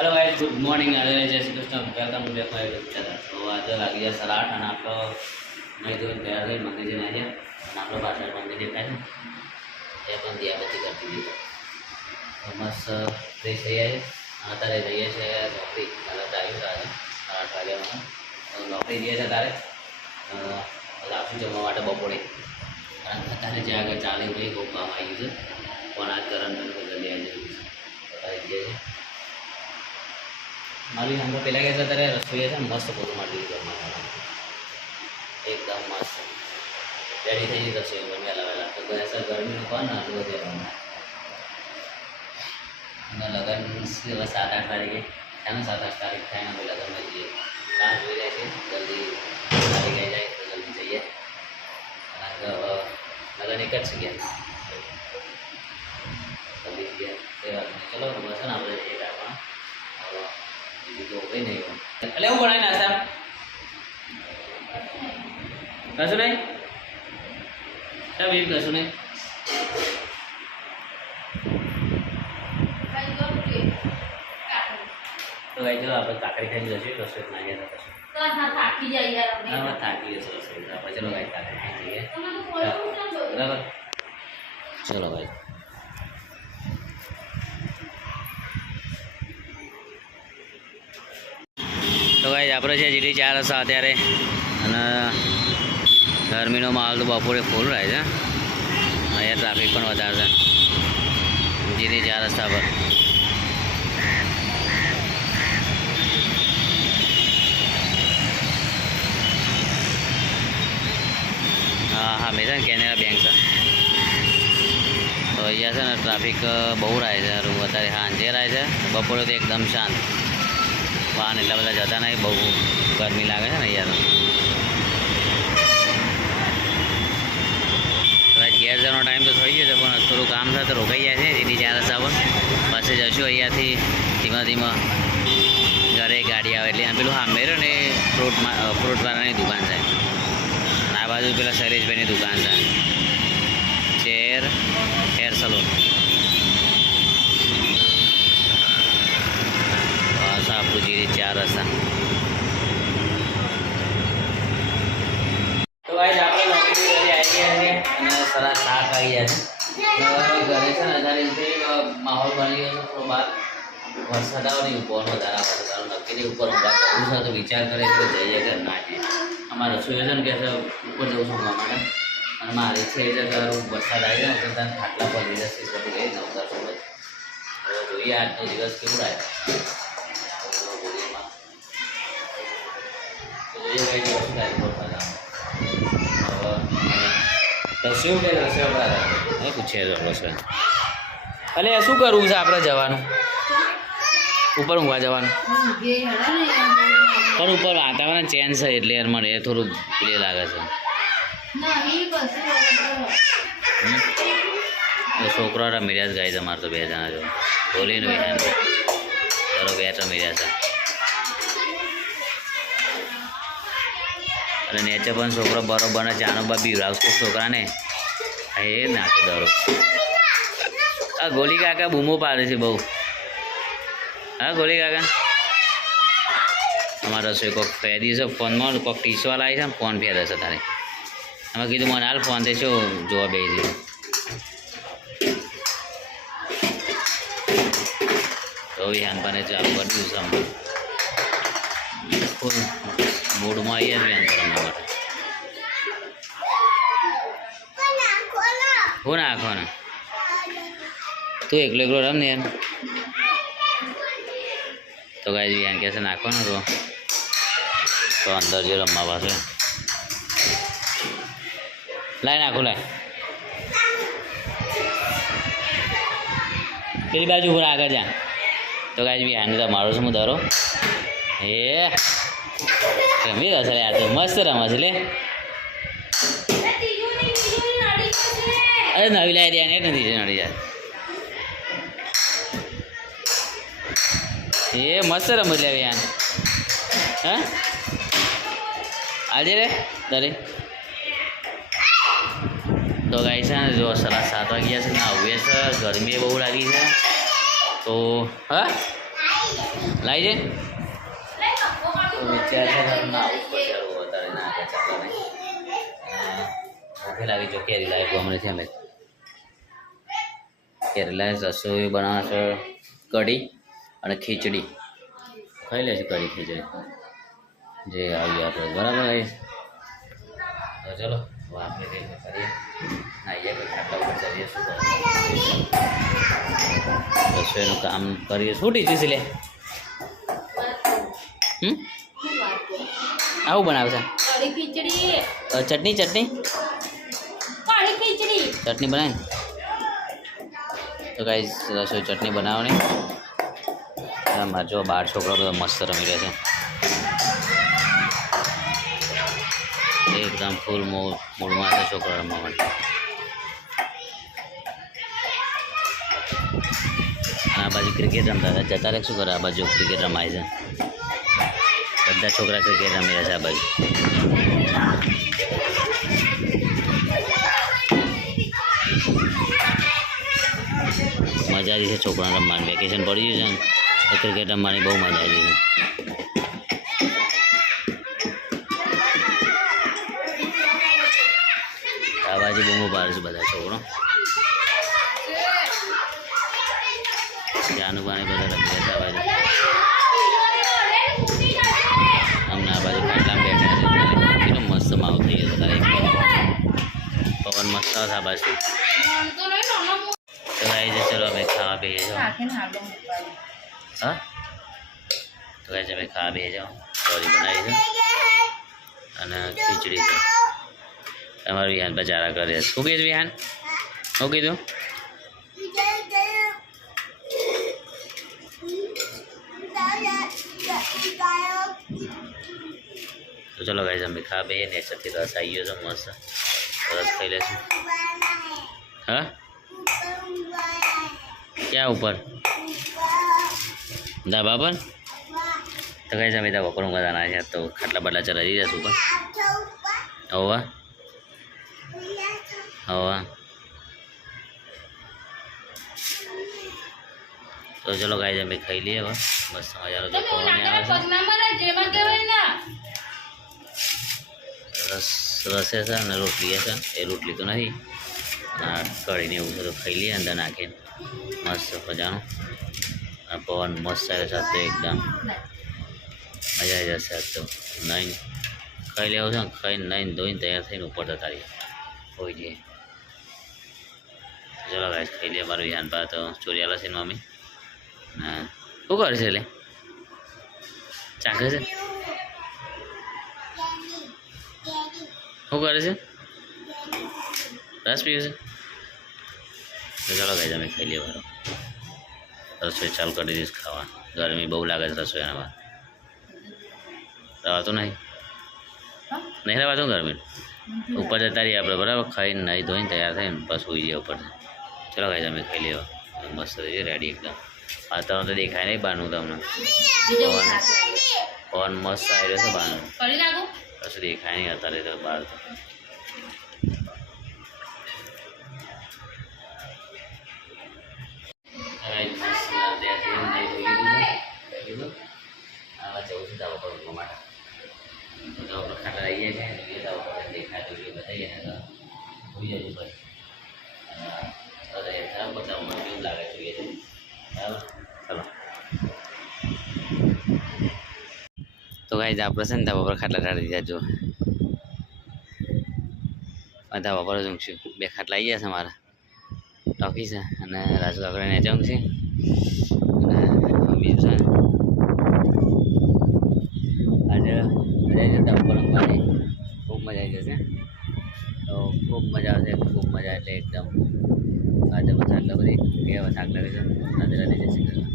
Hello guys, good morning. जय Shri Krishna. Welcome to back my YouTube channel. तो आज वागी है 8:30 અને આપણો નહીં તો તૈયાર થઈ મંદિર જઈને આવ્યા અને આપણો પાછળ મંદિર દેખાય છે એ પણ દિયાબત્તી કરતી દીધો તો મસ્ત ફ્રેશ થઈ જાય. અત્યારે જઈએ છીએ નોકરી. હાલત આવ્યું આજે 8 વાગ્યામાં નોકરી જઈએ છે તારે લાવશું જમવા માટે બપોરે. કારણ કે અત્યારે જે આગળ ચાલે ભાઈ બહુ કામ આવી ગયું છે પણ આજ કરંટ જલ્દી આવી જવું છે. અત્યારે જઈએ છીએ मालूम हमको पहले कैसा तरह रसोई है मस्त फोटो मार दी एकदम मस्त रेडी थी रसोई बन गया तो ऐसा गर्मी में कौन ना लोग लगन 7-8 तारीखे है ना 7-8 तारीख था ना लगन में जाइए कहाँ जो जाए जल्दी तारीख आई जाए तो जल्दी चाहिए लगन एक જ गया जल्दी गया चलो बस ना આપણે જઈએ આપણા तो गई नहीं हो अरे वो बनाए नाश्ता कसु नहीं तब कसु नहीं तो भाई चलो आप काकड़ी खाई जैसे तो से ना गया था तो हां थाकी जाई यार हां थाकी है चलो चलो भाई काकड़ी खाई लिए बराबर. चलो भाई तो भाई આપણે છે જીટી 4 રસ્તા અત્યારે અને ગરમીનો માહોલ તો બપોરે ફૂલ રહે છે. અહીંયા ટ્રાફિક પણ વધારે છે જીટી 4 રસ્તા પર. હા હા મેં છે ને કેનેરા બેંક છે તો અહીંયા છે ને ટ્રાફિક બહુ રહે છે. અત્યારે સાંજે રહે છે બપોરે તો એકદમ શાંત. વાહન એટલા બધા જતા નહીં બહુ ગરમી લાગે છે ને યાર. કદાચ ઘેર જવાનો ટાઈમ તો થઈ ગયો છે પણ થોડું કામ થાય તો રોકાઈ જાય છે જીટી 4 રસ્તા પર. પાસે જશું અહીંયાથી ધીમા ધીમા ઘરે ગાડી આવે એટલે પેલું સામે રહ્યો ને ફ્રૂટવાળાની દુકાન છે અને આ બાજુ પેલા શૈલેષભાઈની દુકાન છે હેર સલૂન. આપણું જીટી 4 રસ્તા. તો ભાઈ આપણે નોકરી કરી આવી ગયા છે અને સારા 7 વાગી ગયા છે. ઘરે છે ને અત્યારે માહોલ બની ગયો છે થોડો બહાર વરસાદ આવે નહીં ઉપર વધારે પડે કારણ નક્કી ઉપર ઊંઘા કરવું છે તો વિચાર કરે કે જઈએ કે ના જઈએ. અમારા રસોઈ છે ને કે ઉપર જવું છું ઊંઘવા માટે અને મારી ઈચ્છા એ છે કે વરસાદ આવી જાય તો તને ખાટલા પર દિવસથી બધી ગઈ 9-10 હવે જોઈએ આજનો દિવસ કેવું રહે. અલે શું કરવું છે આપણે જવાનું ઉપર ઊંઘવા જવાનું પણ ઉપર વાતાવરણ ચેન્જ છે એટલે યાર મને થોડું પ્લે લાગે છે. છોકરો રમી રહ્યા ગાય તમારે તો 2 જણા જો બોલીને તારો 2 રમી રહ્યા છે અને નેચે પણ છોકરો બરોબર ચાનો બા બીવડાવશે છોકરાને એ નાખી દરો. આ ગોલી કાકા બૂમો પાડે છે બહુ. હા ગોલી કાકા અમારા રસોઈ કોઈક ફેરી છે ફોનમાં કોઈક ટીસવા લાવી છે ફોન ફેરે છે તારે અમે કીધું મને હાલ ફોન તે શું જોવા બે છે તો હેનપાને ચાલુ કરી દીધું છે ફૂલ મૂડમાં આવીએ જ વેન કરવા માટે. હું નાખવાનું તું એકલો રમ ને યાર. તો ગાય વેન કહેશે નાખવાનું તો અંદર જે રમવા પાસે લાય નાખું લાય પેલી બાજુ ઉપર આગળ જા. તો ગાય વેન તમારો શું ધરો એ રમી રહ્યો છે યાર તો મસ્ત રમે છે લે. અરે નવી લાવી દે ને નથી નડી જાય એ મસ્ત રમે લે યાર. હા આજે રે દરે તો ગાય છે ને જો 7:30 વાગ્યા છે ને આવીએ છે ગરમી બહુ લાગી છે તો હા લાવી જાય વિચાર છે ના વધારે ના આગળ ચાલો નહીં ભૂખે લાગી જો કેરી લાવી હમણાં છે અમે કેરી લાવી રસોઈ બનાવશે કઢી અને ખીચડી ખાઈ લેશે કઢી ખીચડી જે આવી આપણે બરાબર આવી તો ચલો આપણે કંઈ કરીએ આવીએ કંઈ ખાટલા ઉપર ચડીએ શું કરીએ રસોઈનું કામ કરીએ શું ટીચું છે લે આવું બનાવે છે ચટણી ચટણી ચટણી બનાવી તો ગાઈસ રસોઈ ચટણી બનાવવાની મારે જો 12 છોકરા બધા મસ્ત રમી રહ્યા છે એકદમ ફૂલ મૂડમાં છે છોકરા રમવા માટે આ બાજુ ક્રિકેટ રમતા હતા જતા રહે શું કરે આ બાજુ ક્રિકેટ રમાય છે બધા છોકરા ક્રિકેટ રમી રહ્યા છે આ બાજુ મજા આવી છે છોકરાને રમવાની વેકેશન પડી ગયું છે ને તો ક્રિકેટ રમવાની બહુ મજા આવી છે આ બાજુ બૂમો પાડે છે બધા છોકરો જાનું પાણી બધા રમી રહ્યા છે આ બાજુ અમને આ બાજુ ખાટલામાં બેઠા છે કેટલો મસ્ત માહોલ થઈ ગયો તારે પવન મસ્ત આવે આ બાજુ તો ગાઈ છે ચલો અમે ખાવા બેસી જાઓ હા તો ગાઈ છે અમે ખાવા બેસી જાઓ સોરી બનાવી છે અને ખીચડી છે તમારું વિહાન બચારા કરે છે શું કીધું વિહાન શું કીધું તો ચલો ગાઈઝ અમે ખા બે નેચરથી રસ આવી ગયો છે મસ્ત રસ ખાઈ લેશું હા ક્યાં ઉપર ધાબા પર તો ગાઈઝ અમે ધાબા પર ઊંઘા ના છે તો ખાટલા બાટલા ચલાવી જશે ઉપર હવા હવા તો ચલો ગાઈઝ અમે ખાઈ લઈએ હવે મસ્ત મજાનો જો પવન આવે છે રસે છે અને રોટલી છે એ રોટલી તો નથી આ કઢીને એવું બધું ખાઈ લઈએ અંદર નાખીને મસ્ત મજાનું પવન મસ્ત આવે સાથે એકદમ મજા આવી જશે તો નહીં ખાઈ લેવું છે ખાઈને નહીં ધોઈને તૈયાર થઈને ઉપર જતા રહીએ હોઈ જઈએ ચલો ગાઈસ ખાઈ લઈએ મારું ધ્યાન પા તો ચોરિયાલા છે મમ્મી હા શું કરે છે એટલે ચાખે છે શું કરે છે રસ પીવું છે તો ચાલો ગાઈસ અમે ખાઈ લઈએ મારો રસોઈ ચાલુ કરી દઈશ ખાવા ગરમી બહુ લાગે છે રસોઈનામાં રવાતું નહીં રવાતું ગરમી ઉપર જતા રહીએ આપણે બરાબર ખાઈને નહીં ધોઈને તૈયાર થઈને બસ હોઈ જઈએ ઉપર ચલો ગાઈસ અમે ખાઈ લઈએ મસ્ત થઈ રેડી એકદમ વાતાવરણ તો દેખાય નહીં બહારનું તમને પવન મસ્ત આવી રહ્યો છે બહારનું કશું દેખાય નહીં અત્યારે તો બહાર તો આવા જવું છું દાવા પર ઊંઘવા માટે તો આપણે ખાટા આવીએ છીએ દાવા પર દેખાય તો બતાવીએ ને તો હોઈ જાય પછી બતાવવા માટે કેવું લાગે જોઈએ છે બરાબર ચલો તો ગાઈઝ આપણે છે ને ધાબા પર ખાટલા ઢાળી દીધા જો ધાબા પર જ ઊંઘશું બે ખાટલા આવી ગયા છે મારા ટોકી છે અને રાજુ કાકડા ને જંગ છે અને બીજું છે આજે મજા આવી જતા ઉપર ઊંઘવાની ખૂબ મજા આવી જશે તો ખૂબ મજા આવશે ખૂબ મજા એટલે એકદમ આજે બસ આટલા બધી કહેવા થાક લાગે છે રાધે રાધે જય શ્રી કૃષ્ણ.